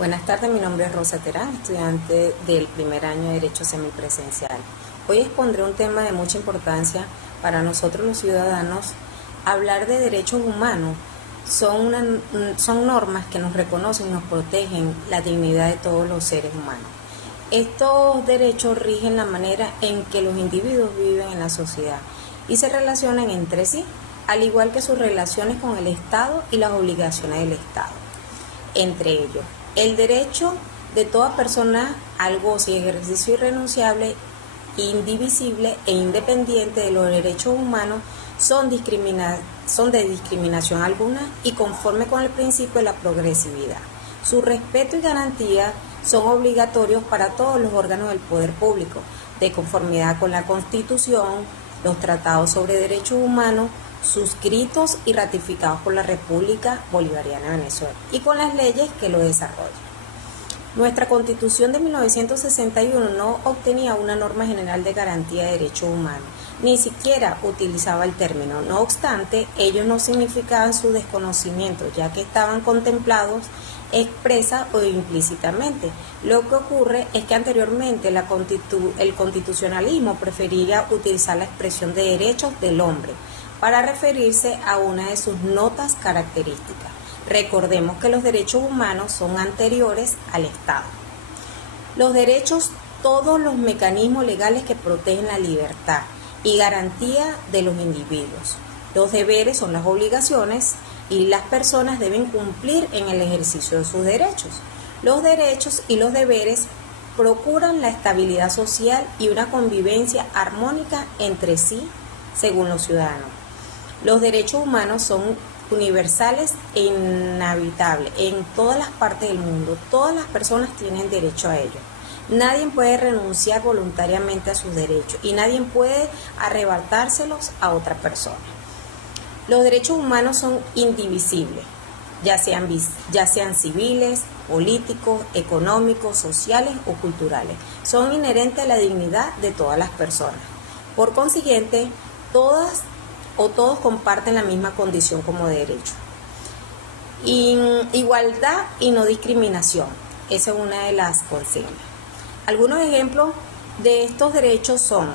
Buenas tardes, mi nombre es Rosa Terán, estudiante del primer año de Derecho Semipresencial. Hoy expondré un tema de mucha importancia para nosotros los ciudadanos. Hablar de derechos humanos son normas que nos reconocen y nos protegen la dignidad de todos los seres humanos. Estos derechos rigen la manera en que los individuos viven en la sociedad y se relacionan entre sí, al igual que sus relaciones con el Estado y las obligaciones del Estado. Entre ellos, el derecho de toda persona al goce y ejercicio irrenunciable, indivisible e independiente de los derechos humanos son de discriminación alguna y conforme con el principio de la progresividad. Su respeto y garantía son obligatorios para todos los órganos del poder público, de conformidad con la Constitución, los tratados sobre derechos humanos, suscritos y ratificados por la República Bolivariana de Venezuela y con las leyes que lo desarrollan. Nuestra Constitución de 1961 no obtenía una norma general de garantía de derechos humanos, ni siquiera utilizaba el término. No obstante, ellos no significaban su desconocimiento, ya que estaban contemplados expresa o implícitamente. Lo que ocurre es que anteriormente el constitucionalismo prefería utilizar la expresión de derechos del hombre para referirse a una de sus notas características. Recordemos que los derechos humanos son anteriores al Estado. Los derechos, todos los mecanismos legales que protegen la libertad y garantía de los individuos. Los deberes son las obligaciones y las personas deben cumplir en el ejercicio de sus derechos. Los derechos y los deberes procuran la estabilidad social y una convivencia armónica entre sí según los ciudadanos. Los derechos humanos son universales e inhabitables en todas las partes del mundo. Todas las personas tienen derecho a ello. Nadie puede renunciar voluntariamente a sus derechos y nadie puede arrebatárselos a otra persona. Los derechos humanos son indivisibles, ya sean civiles, políticos, económicos, sociales o culturales. Son inherentes a la dignidad de todas las personas. Por consiguiente, todos comparten la misma condición como derecho. Igualdad y no discriminación. Esa es una de las consignas. Algunos ejemplos de estos derechos son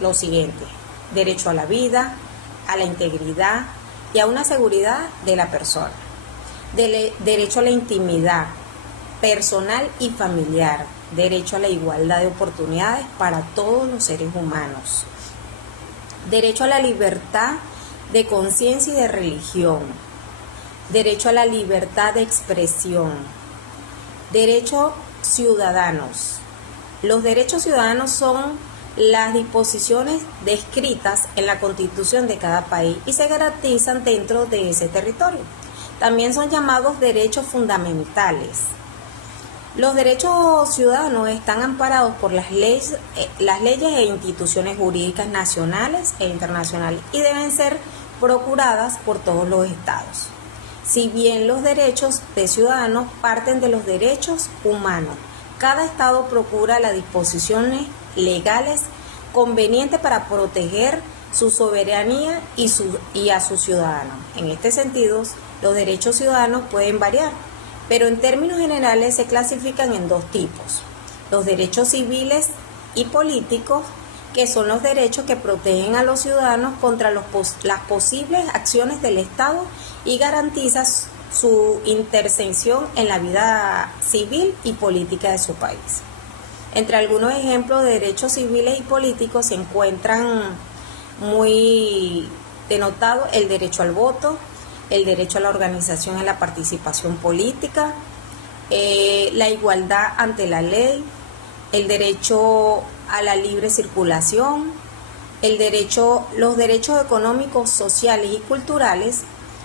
los siguientes: derecho a la vida, a la integridad y a una seguridad de la persona. Derecho a la intimidad personal y familiar. Derecho a la igualdad de oportunidades para todos los seres humanos. Derecho a la libertad de conciencia y de religión. Derecho a la libertad de expresión. Derechos ciudadanos. Los derechos ciudadanos son las disposiciones descritas en la Constitución de cada país y se garantizan dentro de ese territorio. También son llamados derechos fundamentales. Los derechos ciudadanos están amparados por las leyes e instituciones jurídicas nacionales e internacionales y deben ser procuradas por todos los estados. Si bien los derechos de ciudadanos parten de los derechos humanos, cada estado procura las disposiciones legales convenientes para proteger su soberanía y a sus ciudadanos. En este sentido, los derechos ciudadanos pueden variar, pero en términos generales se clasifican en dos tipos: los derechos civiles y políticos, que son los derechos que protegen a los ciudadanos contra las posibles acciones del Estado y garantizan su intervención en la vida civil y política de su país. Entre algunos ejemplos de derechos civiles y políticos se encuentran muy denotados el derecho al voto, el derecho a la organización y la participación política, la igualdad ante la ley, el derecho a la libre circulación, los derechos económicos, sociales y culturales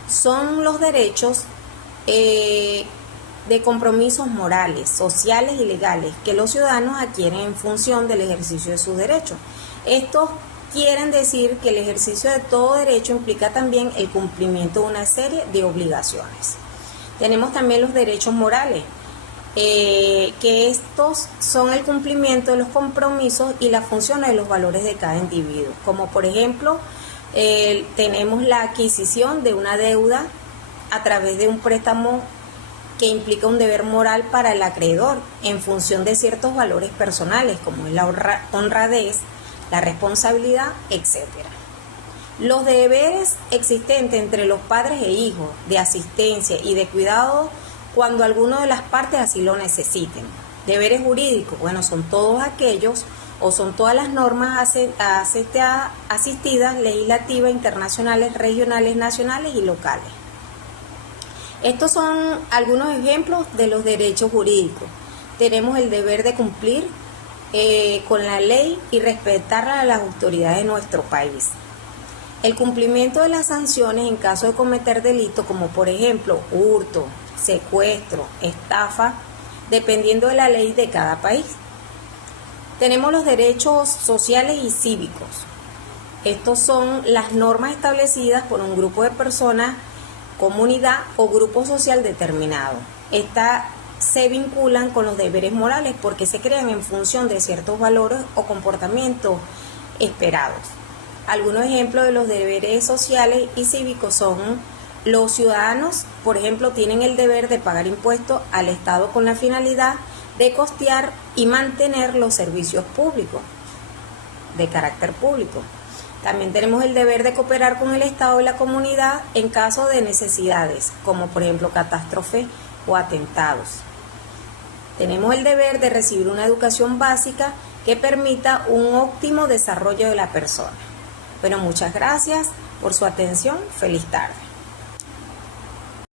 son los derechos de compromisos morales, sociales y legales que los ciudadanos adquieren en función del ejercicio de sus derechos. Estos quieren decir que el ejercicio de todo derecho implica también el cumplimiento de una serie de obligaciones. Tenemos también los derechos morales, que estos son el cumplimiento de los compromisos y las funciones de los valores de cada individuo, como por ejemplo tenemos la adquisición de una deuda a través de un préstamo que implica un deber moral para el acreedor en función de ciertos valores personales, como es la honradez, la responsabilidad, etc. Los deberes existentes entre los padres e hijos de asistencia y de cuidado cuando alguna de las partes así lo necesiten. Deberes jurídicos, bueno, son todos aquellos o son todas las normas asistidas, legislativas, internacionales, regionales, nacionales y locales. Estos son algunos ejemplos de los derechos jurídicos. Tenemos el deber de cumplir con la ley y respetar a las autoridades de nuestro país. El cumplimiento de las sanciones en caso de cometer delitos como por ejemplo hurto, secuestro, estafa, dependiendo de la ley de cada país. Tenemos los derechos sociales y cívicos. Estos son las normas establecidas por un grupo de personas, comunidad o grupo social determinado. Estas se vinculan con los deberes morales porque se crean en función de ciertos valores o comportamientos esperados. Algunos ejemplos de los deberes sociales y cívicos son: los ciudadanos, por ejemplo, tienen el deber de pagar impuestos al Estado con la finalidad de costear y mantener los servicios públicos de carácter público. También tenemos el deber de cooperar con el Estado y la comunidad en caso de necesidades, como por ejemplo catástrofes o atentados. Tenemos el deber de recibir una educación básica que permita un óptimo desarrollo de la persona. Bueno, muchas gracias por su atención. Feliz tarde.